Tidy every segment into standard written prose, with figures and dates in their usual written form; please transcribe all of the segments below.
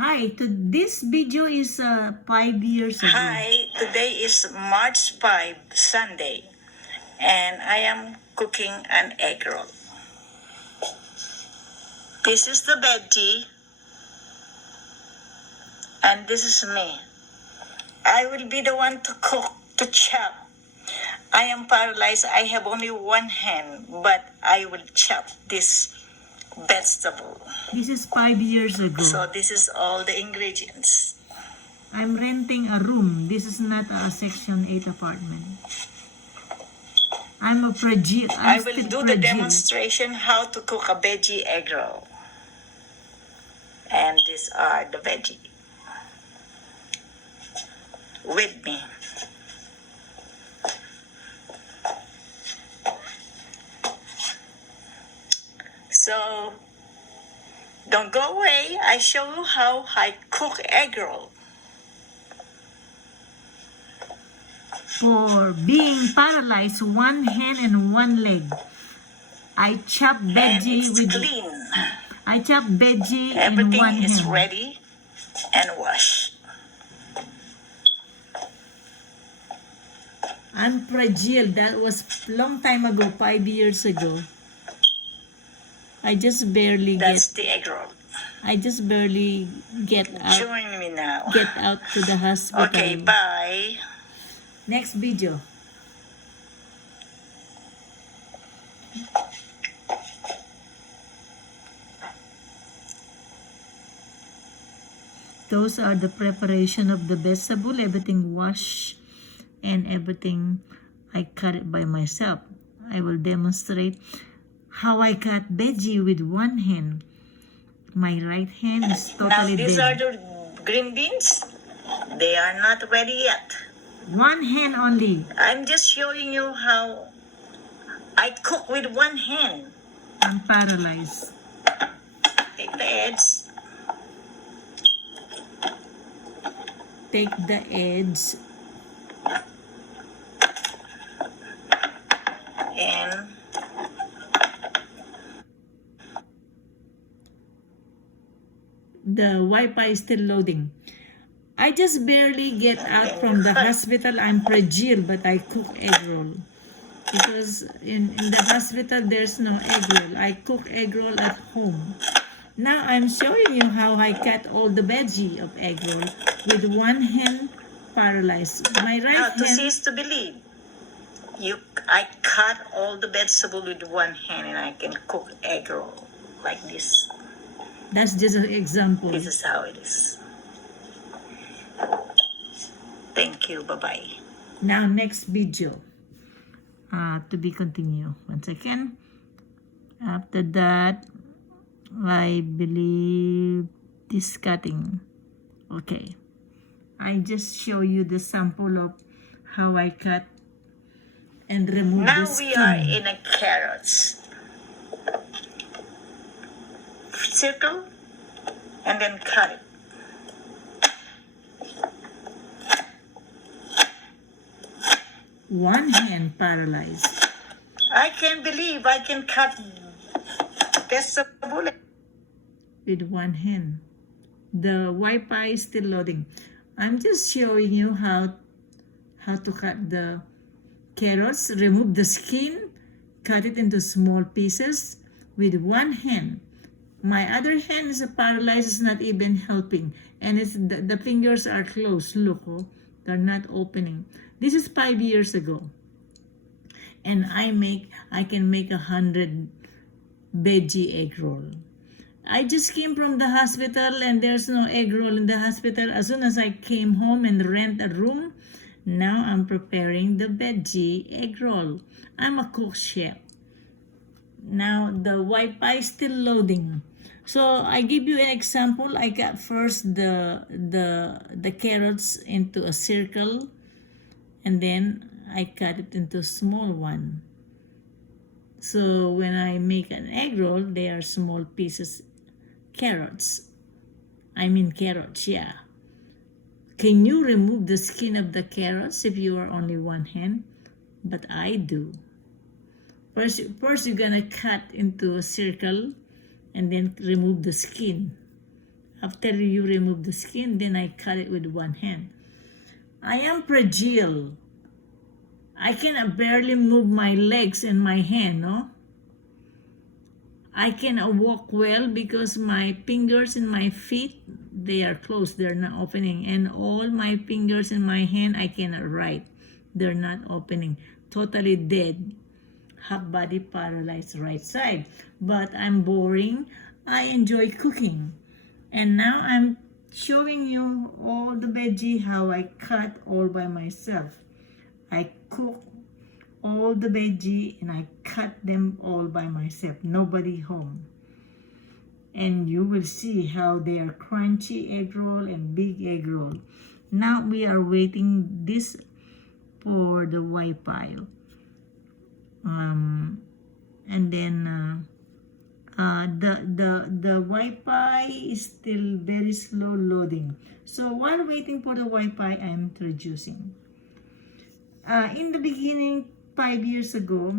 Hi, this video is 5 years ago. Hi, today is March 5, Sunday, and I am cooking an egg roll. This is the veggie, and this is me. I will be the one to cook, to chop. I am paralyzed. I have only one hand, but I will chop this vegetable. This is 5 years ago. So this is all the ingredients. I'm renting a room. This is not a Section 8 apartment. I'm a fragile. I will do the demonstration how to cook a veggie egg roll. And these are the veggie. With me. So, don't go away. I show you how I cook egg roll. For being paralyzed, one hand and one leg, I chop veggie And it's with clean. I chop veggie in one Everything hand. is ready and washed. I'm fragile. That was long time ago, 5 years ago. I just barely That's the egg roll. get out Join me now. to the hospital. Okay, bye. Next video. Those are the preparation of the vegetable, everything washed and everything. I cut it by myself. I will demonstrate how I cut veggie with one hand. My right hand is Now totally these dead. are the green beans. They are not ready yet. One hand only. I'm just showing you how I cook with one hand. I'm paralyzed. Take the eggs. Take the edge. And The Wi-Fi is still loading. I just barely get out from the hospital. I'm fragile, but I cook egg roll. Because in the hospital, there's no egg roll. I cook egg roll at home. Now I'm showing you how I cut all the veggie of egg roll with one hand paralyzed. My now right to see hand, is to believe. I cut all the vegetable with one hand and I can cook egg roll like this. that's just an example. This is how it is. Thank you. Bye-bye. Now next video. To be continued. Once again. After that, I believe this cutting. Okay. I just show you the sample of how I cut and remove Now the skin. we are in a carrots. Circle and then cut it. One hand paralyzed. I can't believe I can cut vegetable. With one hand. The Wi-Fi is still loading. I'm just showing you how to cut the carrots, remove the skin, cut it into small pieces with one hand. My other hand is paralyzed, is not even helping, and the fingers are closed. Look, oh, they're not opening. This is 5 years ago, and I can make 100 veggie egg roll. I just came from the hospital and there's no egg roll in the hospital. As soon as I came home and rent a room, now I'm preparing the veggie egg roll. I'm a cook chef. Now the Wi-Fi is still loading. So I give you an example. I got first the carrots into a circle, and then I cut it into a small one. So when I make an egg roll, they are small pieces. Carrots, yeah. Can you remove the skin of the carrots if you are only one hand? But I do. First you're gonna cut into a circle and then remove the skin. After you remove the skin, then I cut it with one hand. I am fragile. I can barely move my legs and my hand, no? I can walk well because my fingers and my feet, they are closed, they're not opening. And all my fingers and my hand, I cannot write. They're not opening. Totally dead. Half body paralyzed right side. But I'm boring. I enjoy cooking. And now I'm showing you all the veggie, how I cut all by myself. I cook all the veggie and I cut them all by myself. Nobody home. And you will see how they are crunchy egg roll and big egg roll. Now we are waiting this for the white pile. And then the white pie is still very slow loading. So while waiting for the white pie, I am introducing. In the beginning, 5 years ago,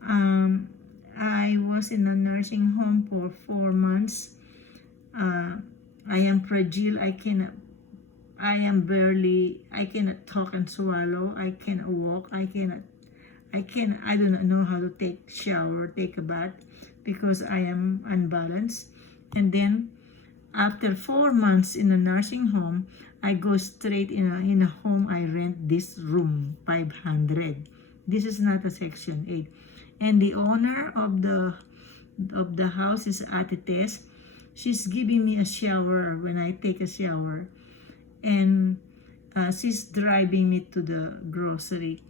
I was in a nursing home for 4 months. I am fragile. I cannot talk and swallow. I cannot walk. I do not know how to take shower, take a bath, because I am unbalanced. And then after 4 months in a nursing home, I go straight in a home. I rent this room, 500. This is not a Section 8. And the owner of the house is Ate Tess. She's giving me a shower when I take a shower. And she's driving me to the grocery.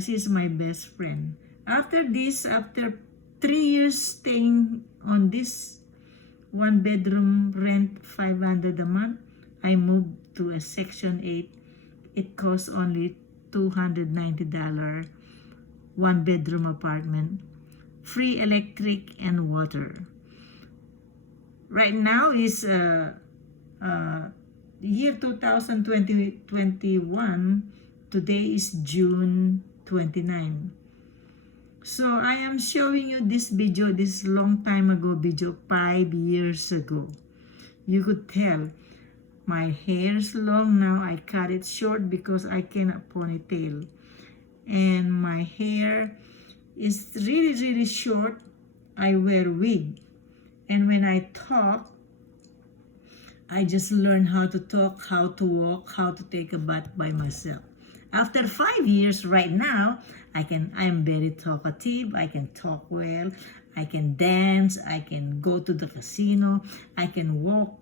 She's my best friend. After 3 years staying on this 1-bedroom rent, 500 a month, I moved to a Section 8. It costs only $290, 1-bedroom apartment, free electric and water. Right now is year 2021. Today is June 29. So I am showing you this video, this long time ago video, 5 years ago. You could tell my hair is long now. I cut it short because I cannot ponytail. And my hair is really, really short. I wear wig. And when I talk, I just learn how to talk, how to walk, how to take a bath by myself. After 5 years right now, I am very talkative. I can talk well. I can dance. I can go to the casino. I can walk.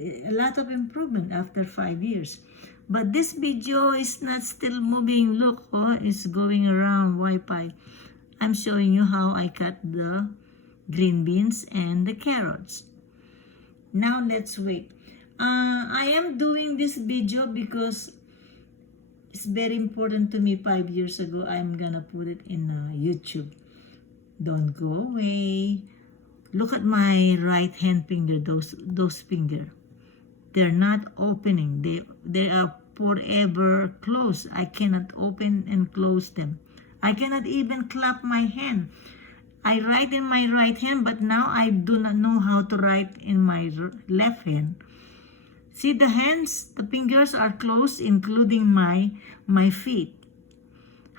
A lot of improvement after 5 years. But this video is not still moving. Look, it's going around Wi-Fi. I'm showing you how I cut the green beans and the carrots. Now let's wait. I am doing this video because it's very important to me. 5 years ago, I'm gonna put it in YouTube. Don't go away. Look at my right hand finger, those finger. They're not opening. They are forever closed. I cannot open and close them. I cannot even clap my hand. I write in my right hand, but now I do not know how to write in my left hand. See the hands, the fingers are closed, including my feet.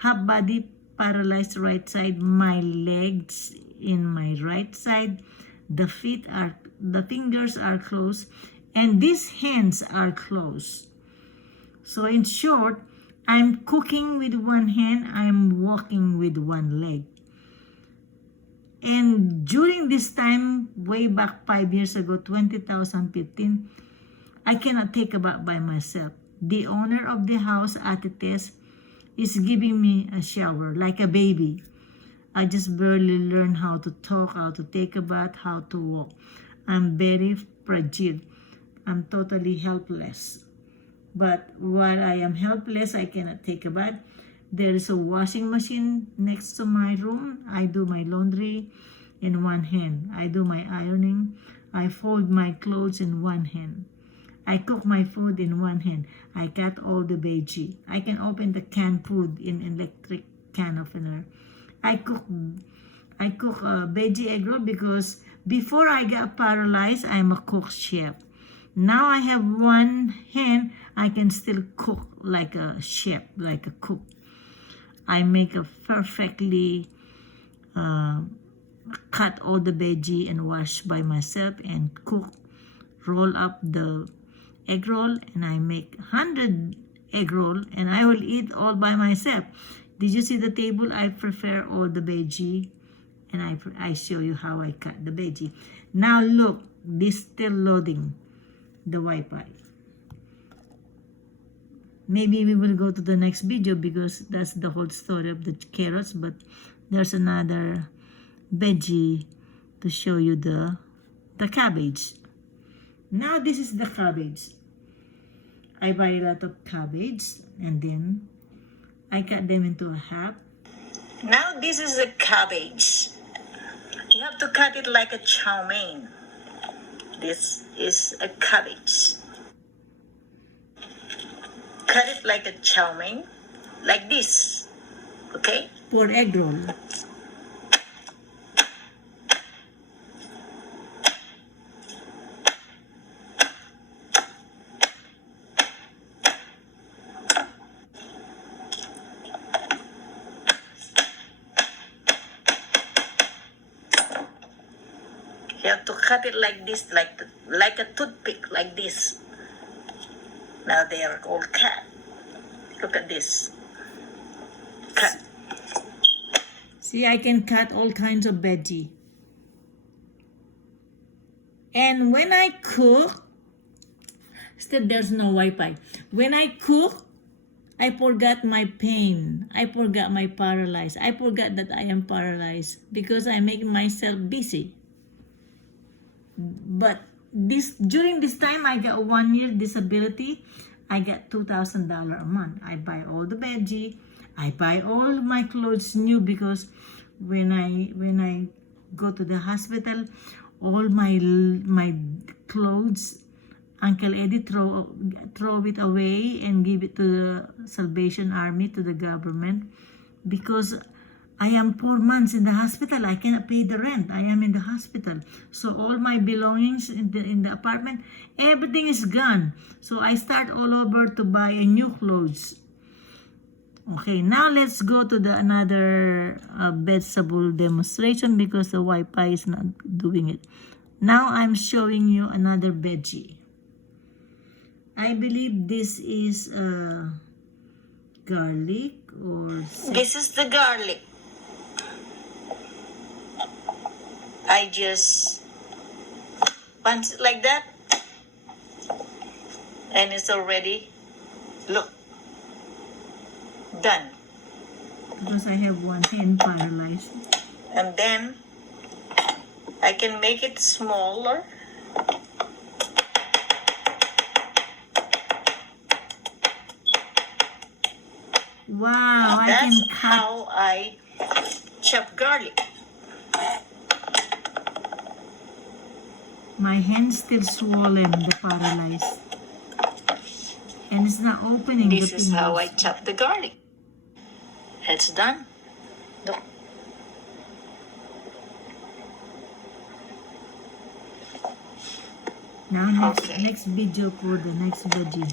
Half body paralyzed right side, my legs in my right side. The fingers are closed, and these hands are closed. So in short, I'm cooking with one hand, I'm walking with one leg. And during this time, way back 5 years ago, 2015, I cannot take a bath by myself. The owner of the house, Ate Tess, is giving me a shower like a baby. I just barely learned how to talk, how to take a bath, how to walk. I'm very fragile. I'm totally helpless. But while I am helpless, I cannot take a bath. There is a washing machine next to my room. I do my laundry in one hand. I do my ironing. I fold my clothes in one hand. I cook my food in one hand. I cut all the veggie. I can open the canned food in electric can opener. I cook veggie egg roll because Before I got paralyzed, I'm a cook chef. Now I have one hand, I can still cook like a chef, like a cook. I make a perfectly cut all the veggie and wash by myself and cook, roll up the egg roll, and I make 100 egg roll and I will eat all by myself. Did you see the table? I prepare all the veggie and I show you how I cut the veggie. Now look, this still loading the Wi-Fi. Maybe we will go to the next video because that's the whole story of the carrots, but there's another veggie to show you the cabbage. Now this is the cabbage. I buy a lot of cabbage and then I cut them into a half. Now this is a cabbage. You have to cut it like a chow mein. This is a cabbage. Cut it like a chow mein, like this, okay? For egg roll. You have to cut it like this, like a toothpick, like this. Now they are all cut. Look at this. Cut. See, I can cut all kinds of veggie. And when I cook, still there's no Wi-Fi. When I cook, I forgot my pain. I forgot my paralyzed. I forgot that I am paralyzed because I make myself busy. But during this time, I got 1 year disability. I got $2,000 a month. I buy all the veggie. I buy all my clothes new because when I go to the hospital, all my clothes, Uncle Eddie throw it away and give it to the Salvation Army, to the government, because I am 4 months in the hospital. I cannot pay the rent. I am in the hospital. So all my belongings in the apartment, everything is gone. So I start all over to buy a new clothes. Okay, now let's go to the another vegetable demonstration because the Wi-Fi is not doing it. Now I'm showing you another veggie. I believe this is garlic or... This is the garlic. I just punch it like that. And it's already, look, done. Because I have one hand paralyzed. And then I can make it smaller. Wow, I That's can cut. how I chop garlic. My hand's still swollen, the paralyzed. And it's not opening. This the is how I fingers. chop the garlic. It's done. Look. Now Okay. next video for the next veggie.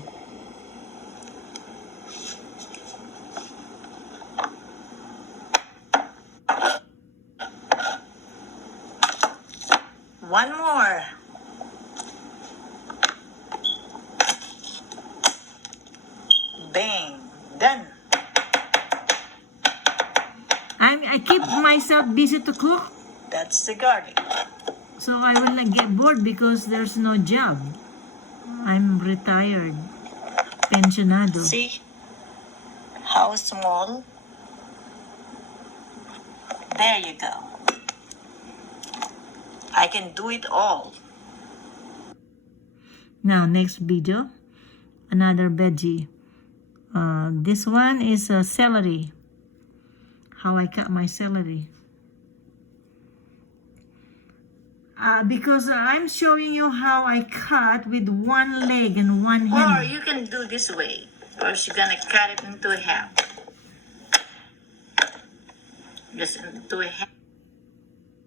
One more. Bang. Done. I keep myself busy to cook, That's the garlic. so I will not get bored because there's no job. I'm retired, pensionado. See how small? There you go. I can do it all. Now next video, another veggie. This one is celery. How I cut my celery. Because I'm showing you how I cut with one leg and one Or hand. you can do this way. First, you're gonna cut it into a half. Just into a half.